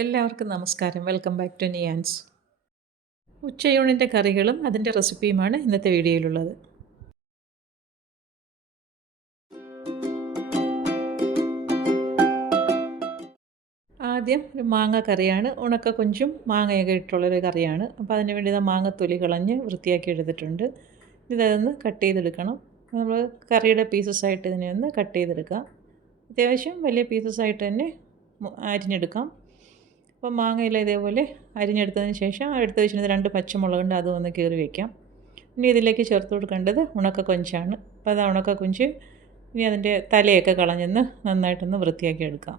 എല്ലാവർക്കും നമസ്കാരം. Welcome back to Niyans. ഉച്ചയൂണിൻ്റെ കറികളും അതിൻ്റെ റെസിപ്പിയുമാണ് ഇന്നത്തെ വീഡിയോയിലുള്ളത്. ആദ്യം ഒരു മാങ്ങ കറിയാണ്. ഉണക്ക കൊഞ്ചും മാങ്ങയൊക്കെ ഇട്ടുള്ളൊരു കറിയാണ്. അപ്പോൾ അതിന് വേണ്ടി മാങ്ങത്തൊലി കളഞ്ഞ് വൃത്തിയാക്കി എടുത്തിട്ടുണ്ട്. ഇതൊന്ന് കട്ട് ചെയ്തെടുക്കണം. നമ്മൾ കറിയുടെ പീസസായിട്ട് ഇതിനെ ഒന്ന് കട്ട് ചെയ്തെടുക്കാം. അത്യാവശ്യം വലിയ പീസസായിട്ട് തന്നെ അരിഞ്ഞെടുക്കാം. അപ്പോൾ മാങ്ങയെല്ലാം ഇതേപോലെ അരിഞ്ഞെടുത്തതിന് ശേഷം എടുത്ത് വെച്ചിരുന്ന 2 പച്ചമുളകുണ്ട്, അതും ഒന്ന് കീറി വയ്ക്കാം. ഇനി ഇതിലേക്ക് ചേർത്ത് കൊടുക്കേണ്ടത് ഉണക്ക കൊഞ്ചാണ്. അപ്പോൾ അത് ഉണക്ക കൊഞ്ച് ഇനി അതിൻ്റെ തലയൊക്കെ കളഞ്ഞൊന്ന് നന്നായിട്ടൊന്ന് വൃത്തിയാക്കി എടുക്കാം.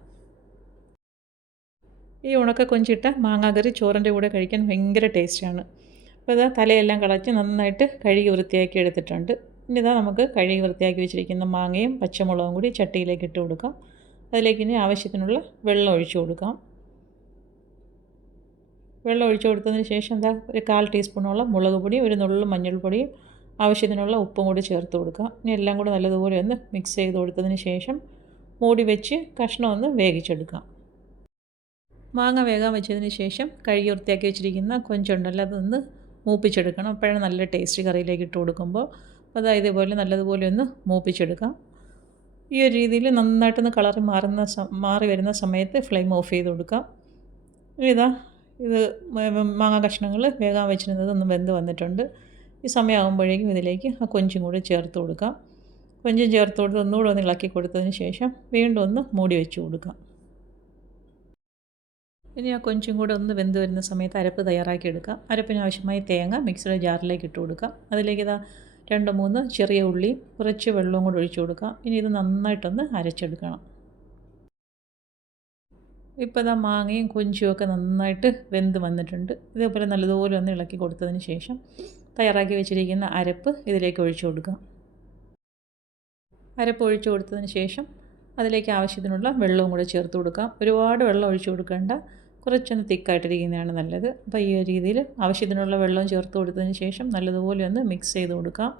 ഈ ഉണക്ക കൊഞ്ചിട്ട മാങ്ങാക്കറി ചോറിൻ്റെ കൂടെ കഴിക്കാൻ ഭയങ്കര ടേസ്റ്റാണ്. അപ്പോൾ ഇതാ തലയെല്ലാം കളച്ച് നന്നായിട്ട് കഴുകി വൃത്തിയാക്കി എടുത്തിട്ടുണ്ട്. ഇനി നമുക്ക് കഴുകി വൃത്തിയാക്കി വെച്ചിരിക്കുന്ന മാങ്ങയും പച്ചമുളകും കൂടി ചട്ടിയിലേക്ക് ഇട്ട് കൊടുക്കാം. അതിലേക്ക് ഇനി ആവശ്യത്തിനുള്ള വെള്ളം ഒഴിച്ചു കൊടുക്കാം. വെള്ളം ഒഴിച്ചു കൊടുത്തതിന് ശേഷം ഒരു 1/4 ടീസ്പൂണോളം മുളക് പൊടിയും ഒരു നുള്ളു മഞ്ഞൾപ്പൊടിയും ആവശ്യത്തിനുള്ള ഉപ്പും കൂടി ചേർത്ത് കൊടുക്കുക. ഇനി എല്ലാം കൂടി നല്ലതുപോലെ ഒന്ന് മിക്സ് ചെയ്ത് കൊടുത്തതിന് ശേഷം മൂടി വെച്ച് കഷ്ണം ഒന്ന് വേവിച്ചെടുക്കാം. മാങ്ങ വേകാൻ വെച്ചതിന് ശേഷം കഴുകി വൃത്തിയാക്കി വെച്ചിരിക്കുന്ന കൊഞ്ചുണ്ടല്ലോ അതൊന്ന് മൂപ്പിച്ചെടുക്കണം. അപ്പോഴാണ് നല്ല ടേസ്റ്റ് കറിയിലേക്ക് ഇട്ട് കൊടുക്കുമ്പോൾ. ഇതേപോലെ നല്ലതുപോലെ ഒന്ന് മൂപ്പിച്ചെടുക്കാം. ഈ ഒരു രീതിയിൽ നന്നായിട്ടൊന്ന് കളർ മാറി വരുന്ന സമയത്ത് ഫ്ലെയിം ഓഫ് ചെയ്ത് കൊടുക്കാം. ഇത് മാങ്ങ കഷ്ണങ്ങൾ വേകാൻ വെച്ചിരുന്നത് ഒന്ന് വെന്ത് വന്നിട്ടുണ്ട്. ഈ സമയമാകുമ്പോഴേക്കും ഇതിലേക്ക് ആ കൊഞ്ചും കൂടി ചേർത്ത് കൊടുക്കാം. കൊഞ്ചും ചേർത്ത് കൊടുത്ത് ഒന്നുകൂടെ ഒന്ന് ഇളക്കി കൊടുത്തതിന് ശേഷം വീണ്ടും ഒന്ന് മൂടി വെച്ച് കൊടുക്കാം. ഇനി ആ കൊഞ്ചും കൂടെ ഒന്ന് വെന്ത് വരുന്ന സമയത്ത് അരപ്പ് തയ്യാറാക്കി എടുക്കാം. അരപ്പിന് ആവശ്യമായി തേങ്ങ മിക്സിയുടെ ജാറിലേക്ക് ഇട്ട് കൊടുക്കാം. അതിലേക്ക് 2-3 ചെറിയ ഉള്ളിയും കുറച്ച് വെള്ളവും കൂടി ഒഴിച്ചു കൊടുക്കാം. ഇനി ഇത് നന്നായിട്ടൊന്ന് അരച്ചെടുക്കണം. ഇപ്പോൾ മാങ്ങയും കൊഞ്ചുമൊക്കെ നന്നായിട്ട് വെന്ത് വന്നിട്ടുണ്ട്. ഇതേപോലെ നല്ലതുപോലെ ഒന്ന് ഇളക്കി കൊടുത്തതിന് ശേഷം തയ്യാറാക്കി വെച്ചിരിക്കുന്ന അരപ്പ് ഇതിലേക്ക് ഒഴിച്ചു കൊടുക്കാം. അരപ്പ് ഒഴിച്ചു കൊടുത്തതിന് ശേഷം അതിലേക്ക് ആവശ്യത്തിനുള്ള വെള്ളവും കൂടെ ചേർത്ത് കൊടുക്കാം. ഒരുപാട് വെള്ളം ഒഴിച്ചു കൊടുക്കേണ്ട, കുറച്ചൊന്ന് തിക്കായിട്ടിരിക്കുന്നതാണ് നല്ലത്. അപ്പോൾ ഈ ഒരു രീതിയിൽ ആവശ്യത്തിനുള്ള വെള്ളവും ചേർത്ത് കൊടുത്തതിന് ശേഷം നല്ലതുപോലെ ഒന്ന് മിക്സ് ചെയ്ത് കൊടുക്കാം.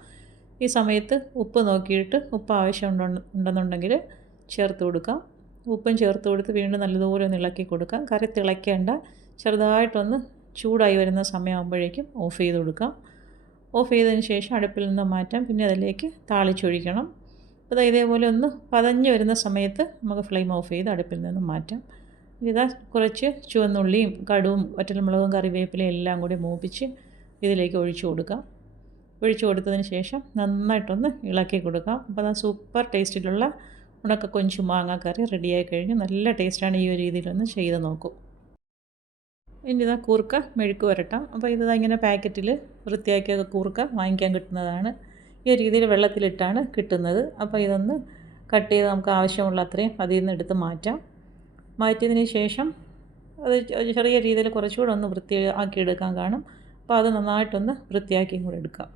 ഈ സമയത്ത് ഉപ്പ് നോക്കിയിട്ട് ഉപ്പ് ഉണ്ടെന്നുണ്ടെങ്കിൽ ചേർത്ത് കൊടുക്കാം. ഉപ്പും ചേർത്ത് കൊടുത്ത് വീണ്ടും നല്ലതുപോലെ ഒന്ന് ഇളക്കി കൊടുക്കാം. കറി തിളയ്ക്കേണ്ട, ചെറുതായിട്ടൊന്ന് ചൂടായി വരുന്ന സമയമാകുമ്പോഴേക്കും ഓഫ് ചെയ്ത് കൊടുക്കാം. ഓഫ് ചെയ്തതിന് ശേഷം അടുപ്പിൽ നിന്ന് മാറ്റാം. പിന്നെ അതിലേക്ക് താളിച്ചൊഴിക്കണം. അപ്പോൾ ഇതേപോലെ ഒന്ന് പതഞ്ഞ് വരുന്ന സമയത്ത് നമുക്ക് ഫ്ലെയിം ഓഫ് ചെയ്ത് അടുപ്പിൽ നിന്ന് മാറ്റാം. കുറച്ച് ചുവന്നുള്ളിയും കടുവും വറ്റൽമുളകും കറിവേപ്പിലയും എല്ലാം കൂടി മൂപ്പിച്ച് ഇതിലേക്ക് ഒഴിച്ചു കൊടുക്കാം. ഒഴിച്ചു കൊടുത്തതിന് ശേഷം നന്നായിട്ടൊന്ന് ഇളക്കി കൊടുക്കാം. അപ്പോൾ സൂപ്പർ ടേസ്റ്റിലുള്ള ഉണക്ക കൊഞ്ച് മാങ്ങ കറി റെഡിയായി കഴിഞ്ഞു. നല്ല ടേസ്റ്റാണ്. ഈ ഒരു രീതിയിലൊന്ന് ചെയ്ത് നോക്കൂ. ഇനി കൂർക്ക മെഴുക്ക് വരട്ടാം. അപ്പോൾ ഇങ്ങനെ പാക്കറ്റിൽ വൃത്തിയാക്കിയ കൂർക്ക വാങ്ങിക്കാൻ കിട്ടുന്നതാണ്. ഈ ഒരു രീതിയിൽ വെള്ളത്തിലിട്ടാണ് കിട്ടുന്നത്. അപ്പോൾ ഇതൊന്ന് കട്ട് ചെയ്ത് നമുക്ക് ആവശ്യമുള്ള അത്രയും അതിൽ നിന്ന് എടുത്ത് മാറ്റാം. മാറ്റിയതിന് ശേഷം അത് ചെറിയ രീതിയിൽ കുറച്ചുകൂടെ ഒന്ന് വൃത്തിയാക്കി എടുക്കാൻ കാണും. അപ്പോൾ അത് നന്നായിട്ടൊന്ന് വൃത്തിയാക്കിയും കൂടെ എടുക്കാം.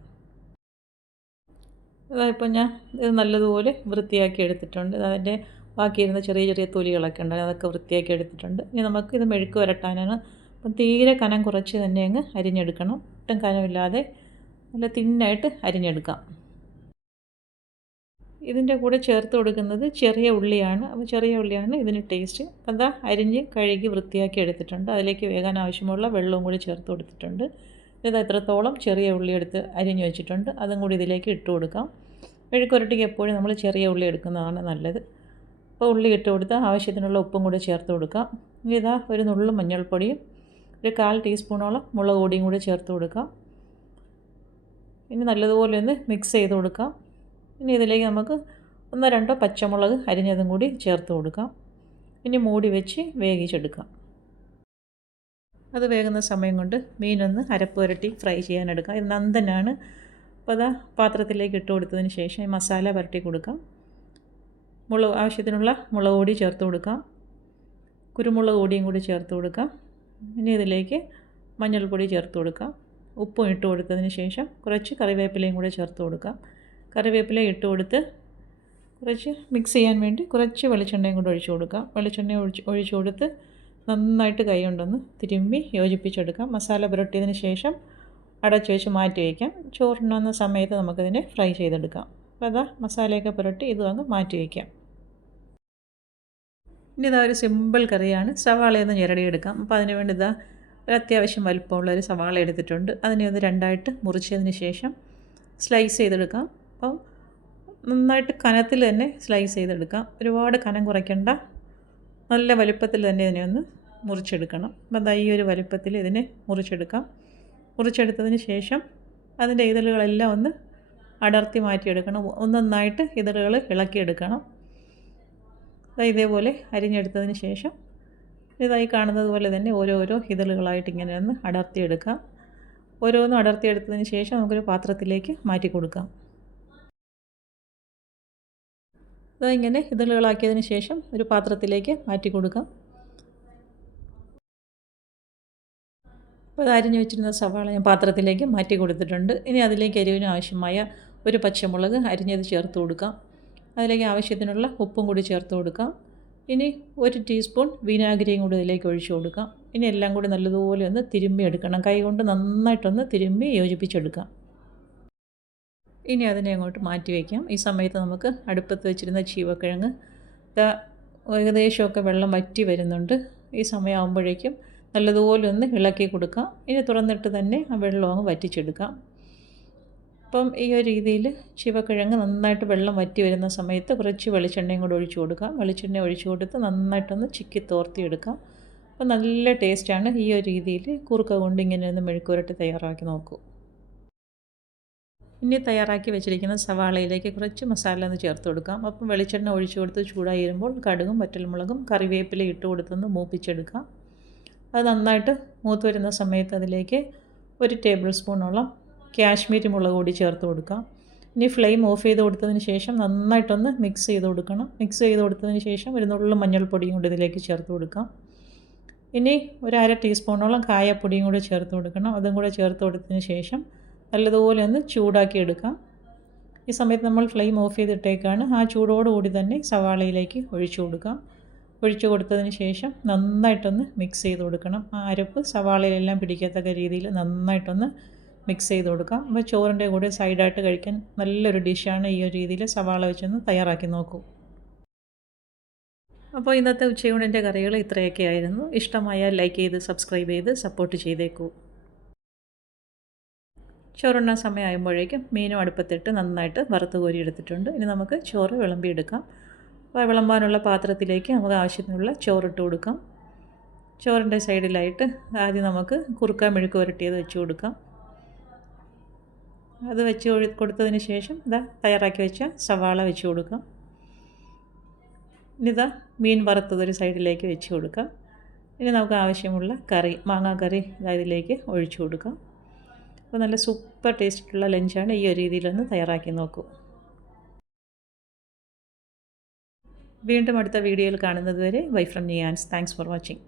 ഇപ്പോൾ ഞാൻ ഇത് നല്ലതുപോലെ വൃത്തിയാക്കി എടുത്തിട്ടുണ്ട്. അതിൻ്റെ ബാക്കിയിരുന്ന ചെറിയ ചെറിയ തൊലികളൊക്കെ ഉണ്ട്, അതൊക്കെ വൃത്തിയാക്കി എടുത്തിട്ടുണ്ട്. ഇനി നമുക്കിത് മെഴുക്ക് വരട്ടാനാണ്. അപ്പം തീരെ കനം കുറച്ച് തന്നെ അങ്ങ് അരിഞ്ഞെടുക്കണം. ഒട്ടും കനമില്ലാതെ നല്ല തിന്നായിട്ട് അരിഞ്ഞെടുക്കാം. ഇതിൻ്റെ കൂടെ ചേർത്ത് കൊടുക്കുന്നത് ചെറിയ ഉള്ളിയാണ്. അപ്പോൾ ചെറിയ ഉള്ളിയാണ് ഇതിന് ടേസ്റ്റ്. അപ്പം അരിഞ്ഞ് കഴുകി വൃത്തിയാക്കി എടുത്തിട്ടുണ്ട്. അതിലേക്ക് വേകാൻ ആവശ്യമുള്ള വെള്ളവും കൂടി ചേർത്ത് കൊടുത്തിട്ടുണ്ട്. എത്രത്തോളം ചെറിയ ഉള്ളി എടുത്ത് അരിഞ്ഞ് വെച്ചിട്ടുണ്ട് അതും കൂടി ഇതിലേക്ക് ഇട്ട് കൊടുക്കാം. മെഴുക്കുവരട്ടിക്ക് എപ്പോഴും നമ്മൾ ചെറിയ ഉള്ളി എടുക്കുന്നതാണ് നല്ലത്. അപ്പോൾ ഉള്ളി ഇട്ട് കൊടുത്ത് ആവശ്യത്തിനുള്ള ഉപ്പും കൂടി ചേർത്ത് കൊടുക്കാം. ഒരു നുള്ളു മഞ്ഞൾപ്പൊടിയും ഒരു 1/4 ടീസ്പൂണോളം മുളക് പൊടിയും കൂടി ചേർത്ത് കൊടുക്കാം. ഇനി നല്ലതുപോലെ ഒന്ന് മിക്സ് ചെയ്ത് കൊടുക്കാം. ഇനി ഇതിലേക്ക് നമുക്ക് 1-2 പച്ചമുളക് അരിഞ്ഞതും കൂടി ചേർത്ത് കൊടുക്കാം. ഇനി മൂടി വെച്ച് വേവിച്ചെടുക്കാം. അത് വേകുന്ന സമയം കൊണ്ട് മീനൊന്ന് അരപ്പ് പുരട്ടി ഫ്രൈ ചെയ്യാനെടുക്കാം. ഇത് നന്ദനാണ്. അപ്പോൾ പാത്രത്തിലേക്ക് ഇട്ട് കൊടുത്തതിന് ശേഷം മസാല പുരട്ടി കൊടുക്കാം. ആവശ്യത്തിനുള്ള മുളക് പൊടി ചേർത്ത് കൊടുക്കാം. കുരുമുളക് പൊടിയും കൂടി ചേർത്ത് കൊടുക്കാം. ഇനി ഇതിലേക്ക് മഞ്ഞൾപ്പൊടി ചേർത്ത് കൊടുക്കാം. ഉപ്പും ഇട്ട് കൊടുത്തതിന് ശേഷം കുറച്ച് കറിവേപ്പിലയും കൂടി ചേർത്ത് കൊടുക്കാം. കറിവേപ്പില ഇട്ട് കൊടുത്ത് കുറച്ച് മിക്സ് ചെയ്യാൻ വേണ്ടി കുറച്ച് വെളിച്ചെണ്ണയും കൂടി ഒഴിച്ചു കൊടുക്കാം. വെളിച്ചെണ്ണ ഒഴിച്ചു കൊടുത്ത് നന്നായിട്ട് കൈ കൊണ്ടൊന്ന് തിരുമ്പി യോജിപ്പിച്ചെടുക്കാം. മസാല പുരട്ടിയതിന് ശേഷം അടച്ചു വെച്ച് മാറ്റി വയ്ക്കാം. ചോറിനുന്ന സമയത്ത് നമുക്കിതിനെ ഫ്രൈ ചെയ്തെടുക്കാം. അപ്പോൾ മസാലയൊക്കെ പുരട്ടി ഇതും അങ്ങ് മാറ്റി വയ്ക്കാം. ഇനി ഇതാ ഒരു സിമ്പിൾ കറിയാണ്. സവാളയൊന്ന് ഞെരടിയെടുക്കാം. അപ്പോൾ അതിന് വേണ്ടി ഇതാ ഒരു അത്യാവശ്യം വലിപ്പമുള്ള ഒരു സവാള എടുത്തിട്ടുണ്ട്. അതിനെ ഒന്ന് രണ്ടായിട്ട് മുറിച്ചതിന് ശേഷം സ്ലൈസ് ചെയ്തെടുക്കാം. അപ്പം നന്നായിട്ട് കനത്തിൽ തന്നെ സ്ലൈസ് ചെയ്തെടുക്കാം. ഒരുപാട് കനം കുറയ്ക്കേണ്ട, നല്ല വലിപ്പത്തിൽ തന്നെ ഇതിനെ ഒന്ന് മുറിച്ചെടുക്കണം. അപ്പം ദാ ഈ ഒരു വലിപ്പത്തിൽ ഇതിനെ മുറിച്ചെടുക്കാം. മുറിച്ചെടുത്തതിന് ശേഷം അതിൻ്റെ ഇതളുകളെല്ലാം ഒന്ന് അടർത്തി മാറ്റിയെടുക്കണം. ഒന്നൊന്നായിട്ട് ഇതളുകൾ ഇളക്കിയെടുക്കണം. ഇതേപോലെ അരിഞ്ഞെടുത്തതിന് ശേഷം ഇതായി കാണുന്നത് പോലെ തന്നെ ഓരോരോ ഇതളുകളായിട്ട് ഇങ്ങനെ ഒന്ന് അടർത്തിയെടുക്കാം. ഓരോന്നും അടർത്തിയെടുത്തതിന് ശേഷം നമുക്കൊരു പാത്രത്തിലേക്ക് മാറ്റി കൊടുക്കാം. ഇങ്ങനെ ഇതളുകളാക്കിയതിന് ശേഷം ഒരു പാത്രത്തിലേക്ക് മാറ്റി കൊടുക്കാം. അപ്പോൾ അത് അരിഞ്ഞു വെച്ചിരുന്ന സവാള ഞാൻ പാത്രത്തിലേക്ക് മാറ്റി കൊടുത്തിട്ടുണ്ട്. ഇനി അതിലേക്ക് എരിവിന് ആവശ്യമായ ഒരു പച്ചമുളക് അരിഞ്ഞത് ചേർത്ത് കൊടുക്കാം. അതിലേക്ക് ആവശ്യത്തിനുള്ള ഉപ്പും കൂടി ചേർത്ത് കൊടുക്കാം. ഇനി 1 ടീസ്പൂൺ വിനാഗിരിയും കൂടി ഇതിലേക്ക് ഒഴിച്ചു കൊടുക്കാം. ഇനി എല്ലാം കൂടി നല്ലതുപോലെ ഒന്ന് തിരുമ്മി എടുക്കണം. കൈ കൊണ്ട് നന്നായിട്ടൊന്ന് തിരുമ്മി യോജിപ്പിച്ചെടുക്കാം. ഇനി അതിനെ അങ്ങോട്ട് മാറ്റി വയ്ക്കാം. ഈ സമയത്ത് നമുക്ക് അടുപ്പത്ത് വെച്ചിരുന്ന ചീവക്കിഴങ്ങ് ഏകദേശമൊക്കെ വെള്ളം വറ്റി വരുന്നുണ്ട്. ഈ സമയമാകുമ്പോഴേക്കും നല്ലതുപോലെ ഒന്ന് ഇളക്കി കൊടുക്കാം. ഇനി തുറന്നിട്ട് തന്നെ ആ വെള്ളം അങ്ങ് വറ്റിച്ചെടുക്കാം. അപ്പം ഈ ഒരു രീതിയിൽ ചീവക്കിഴങ്ങ് നന്നായിട്ട് വെള്ളം വറ്റി വരുന്ന സമയത്ത് കുറച്ച് വെളിച്ചെണ്ണയും കൂടെ ഒഴിച്ചു കൊടുക്കാം. വെളിച്ചെണ്ണ ഒഴിച്ചു കൊടുത്ത് നന്നായിട്ടൊന്ന് ചിക്കി തോർത്തിയെടുക്കാം. അപ്പോൾ നല്ല ടേസ്റ്റാണ്. ഈ ഒരു രീതിയിൽ കുറുക്ക കൊണ്ട് ഇങ്ങനെ ഒന്ന് മെഴുക്കുവരട്ടി തയ്യാറാക്കി നോക്കൂ. ഇനി തയ്യാറാക്കി വെച്ചിരിക്കുന്ന സവാളയിലേക്ക് കുറച്ച് മസാല ഒന്ന് ചേർത്ത് കൊടുക്കാം. അപ്പം വെളിച്ചെണ്ണ ഒഴിച്ചു കൊടുത്ത് ചൂടായി വരുമ്പോൾ കടുകും വറ്റൽമുളകും കറിവേപ്പില ഇട്ട് കൊടുത്തൊന്ന് മൂപ്പിച്ചെടുക്കാം. അത് നന്നായിട്ട് മൂത്ത് വരുന്ന സമയത്ത് അതിലേക്ക് 1 ടേബിൾ സ്പൂണോളം കാശ്മീരി മുളക് പൊടി ചേർത്ത് കൊടുക്കാം. ഇനി ഫ്ലെയിം ഓഫ് ചെയ്ത് കൊടുത്തതിന് ശേഷം നന്നായിട്ടൊന്ന് മിക്സ് ചെയ്ത് കൊടുക്കണം. മിക്സ് ചെയ്ത് കൊടുത്തതിന് ശേഷം ഒരു നുള്ളു മഞ്ഞൾപ്പൊടിയും കൂടി ഇതിലേക്ക് ചേർത്ത് കൊടുക്കാം. ഇനി ഒരു 1/2 ടീസ്പൂണോളം കായപ്പൊടിയും കൂടി ചേർത്ത് കൊടുക്കണം. അതും കൂടെ ചേർത്ത് കൊടുത്തതിന് ശേഷം നല്ലതുപോലെ ഒന്ന് ചൂടാക്കി എടുക്കാം. ഈ സമയത്ത് നമ്മൾ ഫ്ലെയിം ഓഫ് ചെയ്തിട്ടേക്കാണ്. ആ ചൂടോടുകൂടി തന്നെ സവാളയിലേക്ക് ഒഴിച്ചു കൊടുക്കാം. ഒഴിച്ചു കൊടുത്തതിന് ശേഷം നന്നായിട്ടൊന്ന് മിക്സ് ചെയ്ത് കൊടുക്കണം. ആ അരപ്പ് സവാളയിലെല്ലാം പിടിക്കത്തക്ക രീതിയിൽ നന്നായിട്ടൊന്ന് മിക്സ് ചെയ്ത് കൊടുക്കാം. അപ്പോൾ ചോറിൻ്റെ കൂടെ സൈഡായിട്ട് കഴിക്കാൻ നല്ലൊരു ഡിഷാണ്. ഈ ഒരു രീതിയിൽ സവാള വെച്ചൊന്ന് തയ്യാറാക്കി നോക്കൂ. അപ്പോൾ ഇന്നത്തെ ഉച്ചയൂണിൻ്റെ കറികൾ ഇത്രയൊക്കെ ആയിരുന്നു. ഇഷ്ടമായാൽ ലൈക്ക് ചെയ്ത് സബ്സ്ക്രൈബ് ചെയ്ത് സപ്പോർട്ട് ചെയ്തേക്കൂ. ചോറുണ്ണാൻ സമയമാകുമ്പോഴേക്കും മീനും അടുപ്പത്തിട്ട് നന്നായിട്ട് വറുത്ത് കോരി എടുത്തിട്ടുണ്ട്. ഇനി നമുക്ക് ചോറ് വിളമ്പിയെടുക്കാം. അപ്പോൾ വിളമ്പാനുള്ള പാത്രത്തിലേക്ക് നമുക്ക് ആവശ്യത്തിനുള്ള ചോറിട്ട് കൊടുക്കാം. ചോറിൻ്റെ സൈഡിലായിട്ട് ആദ്യം നമുക്ക് കുറുക്ക മെഴുക്ക് പുരട്ടിയത് വെച്ച് കൊടുക്കാം. അത് വെച്ച് കൊടുത്തതിന് ശേഷം തയ്യാറാക്കി വെച്ച സവാള വെച്ച് കൊടുക്കാം. ഇനി മീൻ വറുത്തതൊരു സൈഡിലേക്ക് വെച്ച് കൊടുക്കാം. ഇനി നമുക്ക് ആവശ്യമുള്ള കറി, മാങ്ങാക്കറി ഇതിലേക്ക് ഒഴിച്ചു കൊടുക്കാം. അപ്പോൾ നല്ല സൂപ്പർ ടേസ്റ്റുള്ള ലഞ്ചാണ്. ഈ ഒരു രീതിയിലൊന്ന് തയ്യാറാക്കി നോക്കൂ. വീണ്ടും അടുത്ത വീഡിയോയിൽ കാണുന്നത് വരെ bye from Niyans. Thanks for watching.